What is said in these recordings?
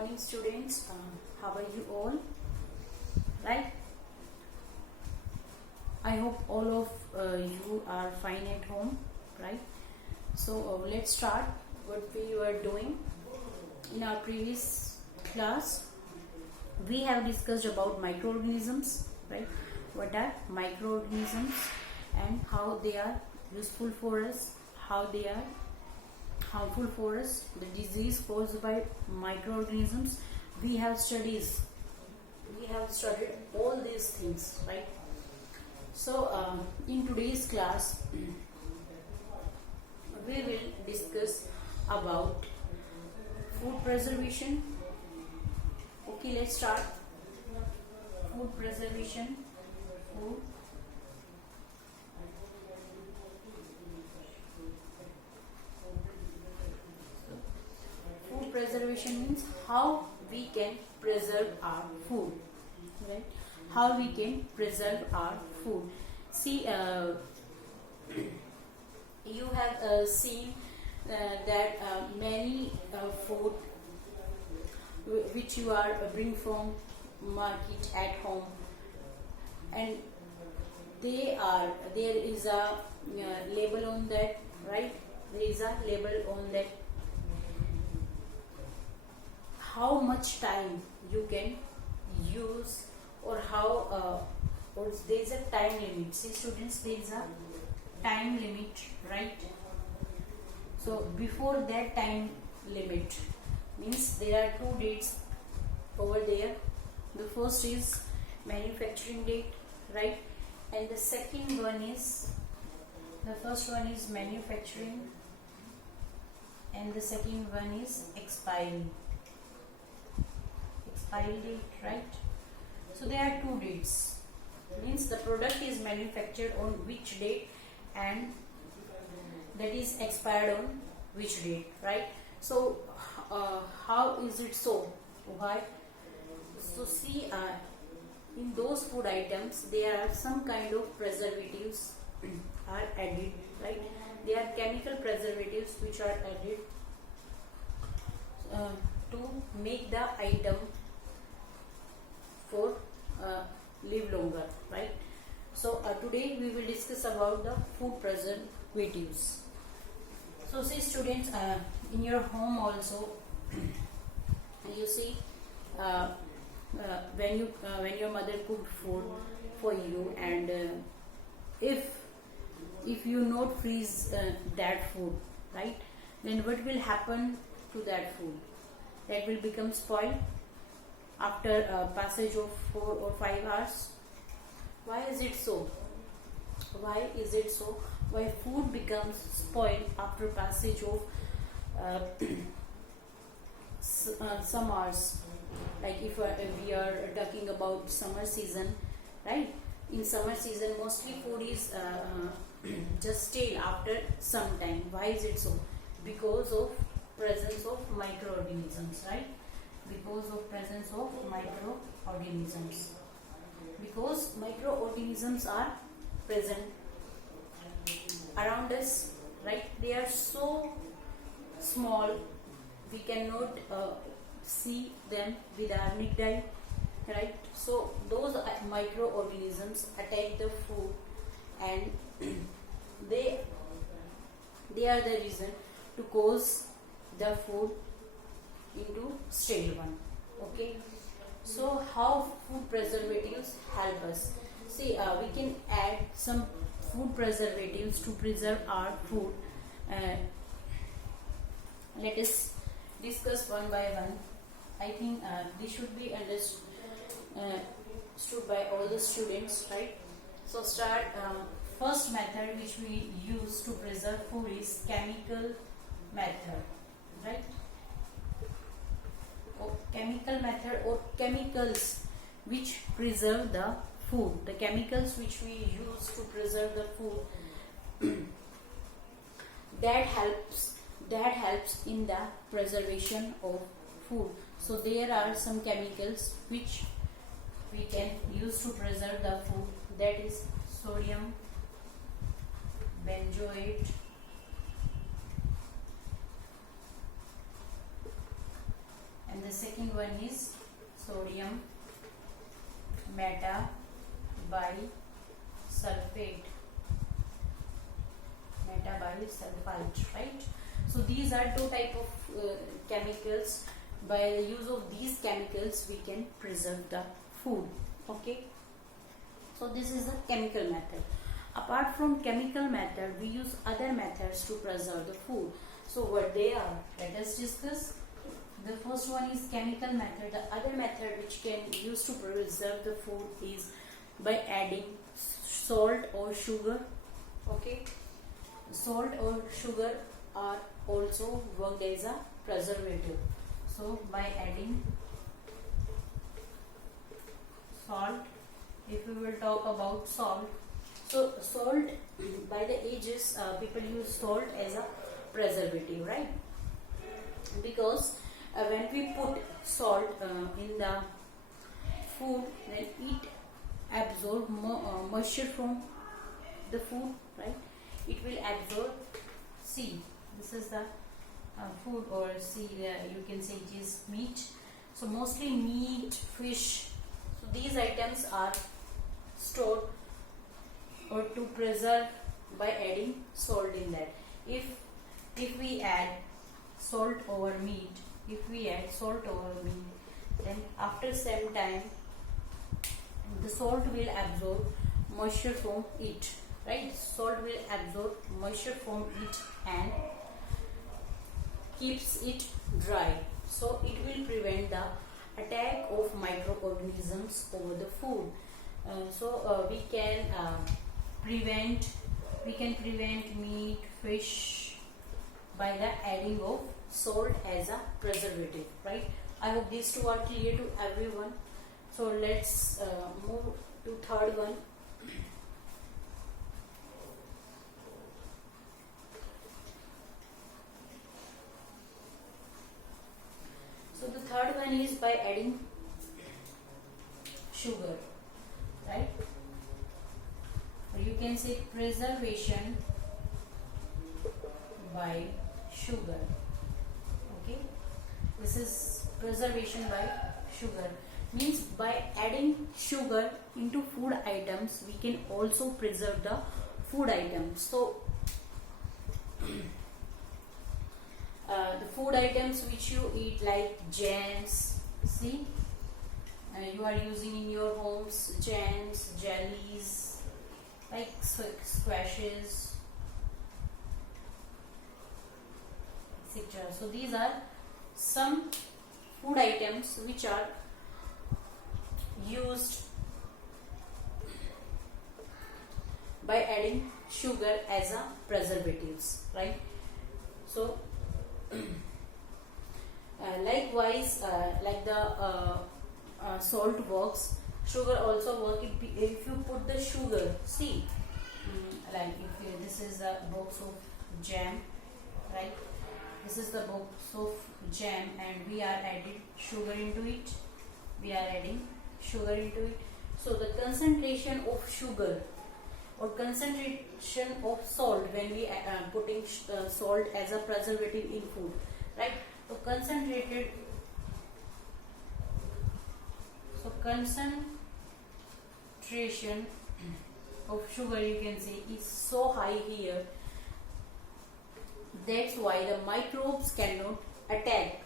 morning, students. How are you all? Right? I hope all of you are fine at home, right? So let's start what we were doing. In our previous class, we have discussed about microorganisms, right? What are microorganisms and how they are useful for us, how they are harmful for us, the disease caused by microorganisms. We have studied all these things, right? So in today's class we will discuss about food preservation. Okay, let's start. Food preservation. Food preservation means how we can preserve our food, right? How we can preserve our food. See, you have seen that many food which you are bring from market at home, and there is a label on that, right? There is a label on that how much time you can use, or how or there is a time limit. See students, there is a time limit, right? So before that time limit means there are two dates over there. The first is manufacturing date, right? And the second one is, the first one is manufacturing and the second one is expiry date, right? So there are two dates. Means the product is manufactured on which date and that is expired on which date, right? So how is it so? Why? So see, in those food items there are some kind of preservatives are added, right? They are chemical preservatives which are added to make the item for live longer, right? So today we will discuss about the food preservatives. So see students, in your home also you see when your mother cooked food for you, and if you not freeze that food, right, then what will happen to that food? That will become spoiled after a passage of 4 or 5 hours. Why is it so? Why is it so? Why food becomes spoiled after passage of some hours? Like if we are talking about summer season, right? In summer season mostly food is just stale after some time. Why is it so? Because of presence of microorganisms, right? Because of presence of microorganisms. Because microorganisms are present around us, right? They are so small we cannot see them with our naked eye, right? So those microorganisms attack the food, and they are the reason to cause the food into stale one. Okay, so how food preservatives help us? See, we can add some food preservatives to preserve our food. Let us discuss one by one. I think this should be understood by all the students, right? So start. First method which we use to preserve food is chemical method, right? Chemical method, or chemicals which preserve the food. The chemicals which we use to preserve the food that helps in the preservation of food. So there are some chemicals which we can use to preserve the food. That is sodium benzoate, and the the second one is sodium metabisulfate. Right? So these are two type of chemicals. By the use of these chemicals we can preserve the food. Okay, so this is the chemical method. Apart from chemical method, we use other methods to preserve the food. So what they are, let us discuss. The first one is chemical method. The other method which can use to preserve the food is by adding salt or sugar. Okay, salt or sugar are also worked as a preservative. So by adding salt, if we will talk about salt, so salt, by the ages people use salt as a preservative, right? Because when we put salt in the food, then it absorb moisture from the food, right? It will absorb. See, this is the food, or see, you can say it is meat. So mostly meat, fish. So these items are stored or to preserve by adding salt in that. If we add salt over meat, then after some time the salt will absorb moisture from it, right? Salt will absorb moisture from it and keeps it dry. So it will prevent the attack of microorganisms over the food. We can prevent meat, fish by the adding of salt as a preservative, right? I hope these two are clear to everyone. So let's move to third one. So the third one is by adding sugar, right? Or you can say preservation by sugar. Okay, this is preservation by sugar. Means by adding sugar into food items, we can also preserve the food items. So the food items which you eat, like jams, see, you are using in your homes, jams, jellies, like squashes, etc. So these are some food items which are used by adding sugar as a preservatives, right? So likewise, like the salt works, sugar also works. If you put the sugar, see, like if this is a box of jam, right? This is the box of jam, and we are adding sugar into it. So the concentration of sugar or concentration of salt, when we putting salt as a preservative in food, right? So concentration of sugar, you can say, is so high here. That's why the microbes cannot attack,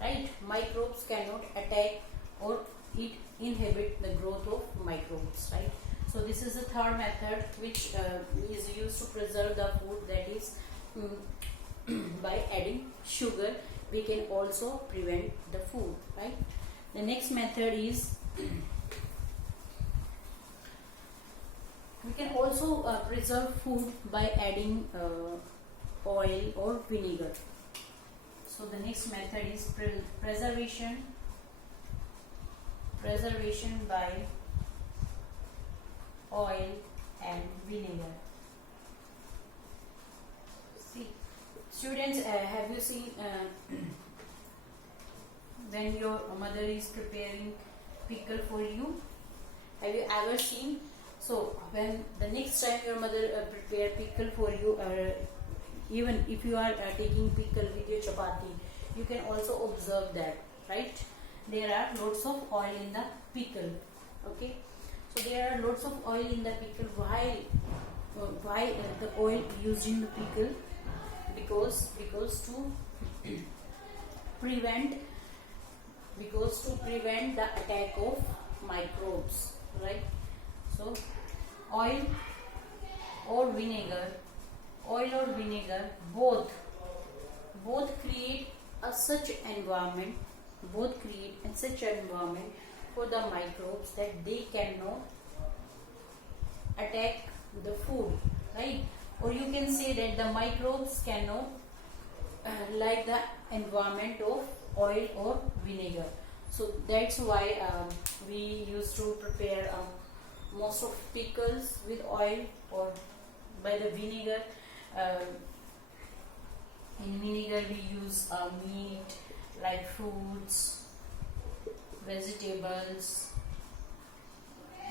right? Microbes cannot attack, or it inhibit the growth of microbes, right? So this is the third method which is used to preserve the food, that is by adding sugar we can also prevent the food, right? The next method is we can also preserve food by adding oil or vinegar. So the next method is preservation by oil and vinegar. See, students, have you seen when your mother is preparing pickle for you? Have you ever seen? So when the next time your mother prepare pickle for you, or even if you are taking pickle with your chapati, you can also observe that right? There are lots of oil in the pickle. Okay, so there are lots of oil in the pickle. Why the oil used in the pickle? Because to prevent the attack of microbes, right? So oil or vinegar both create such environment for the microbes that they cannot attack the food, right? Or you can say that the microbes cannot like the environment of oil or vinegar. So that's why we used to prepare most of pickles with oil or by the vinegar. In vinegar we use meat like fruits, vegetables,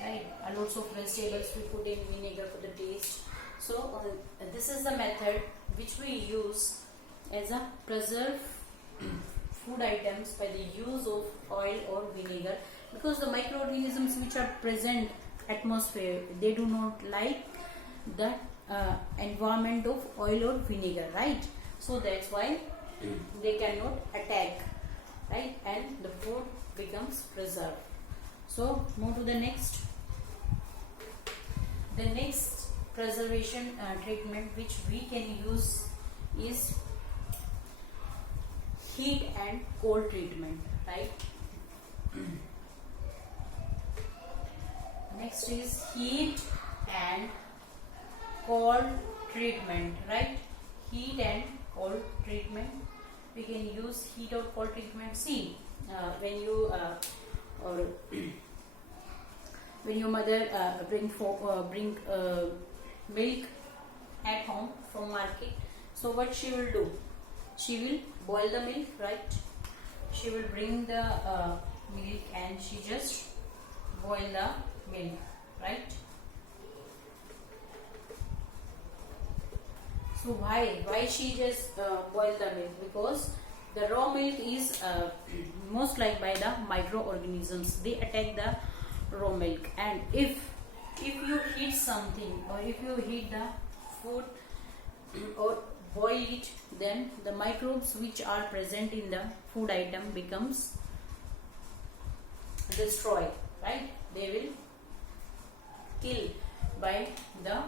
right? Lots of vegetables we put in vinegar for the taste. So this is the method which we use as a preserve food items by the use of oil or vinegar, because the microorganisms which are present atmosphere, they do not like the environment of oil or vinegar, right? So that's why they cannot attack, right? And the food becomes preserved. So move to the next. The next preservation treatment which we can use is heat and cold treatment, right? Next is heat and cold treatment, right? Heat and cold treatment. We can use heat or cold treatment. See, when you or when your mother bring milk at home from market, so what she will do? She will boil the milk, right? She will bring the milk and she just boil the milk, right? So why she just boil the milk? Because the raw milk is most liked by the microorganisms. They attack the raw milk, and if you heat something or if you heat the food or boil it, then the microbes which are present in the food item becomes destroyed, right? They will kill by the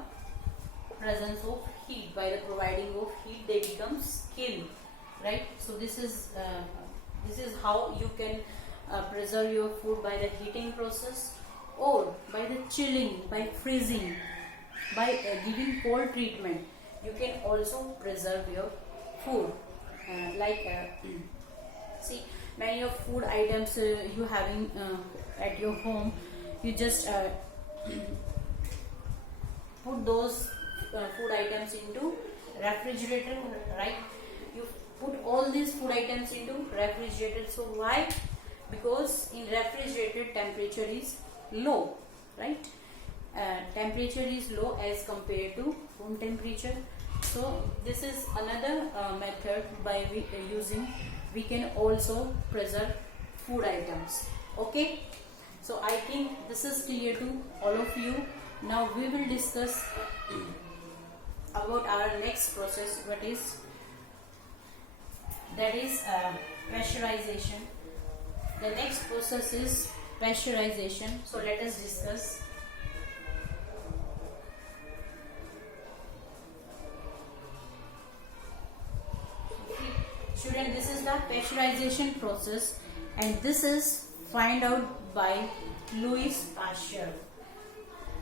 presence of heat, by the providing of heat they becomes killed, right? So this is how you can preserve your food, by the heating process or by the chilling, by freezing, by giving cold treatment. You can also preserve your food, see, many of food items you having at your home, you just put those food items into refrigerator, right? You put all these food items into refrigerator. So why? Because in refrigerator temperature is low, right? Temperature is low as compared to room temperature. So this is another method by using we can also preserve food items. Okay, so I think this is clear to all of you. Now we will discuss about our next process, that is pasteurization. The next process is pasteurization. So let us discuss. Student, this is the pasteurization process, and this is find out by Louis Pasteur.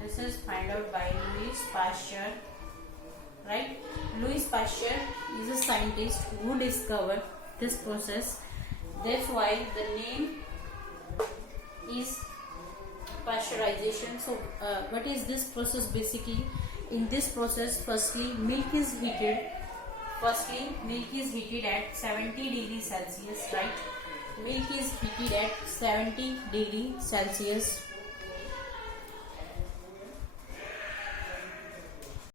This is find out by Louis Pasteur, right? Louis Pasteur is a scientist who discovered this process. That's why the name is pasteurization. So what is this process basically? In this process, firstly milk is heated at 70 degrees Celsius, right? Milk is heated at 70 degrees Celsius.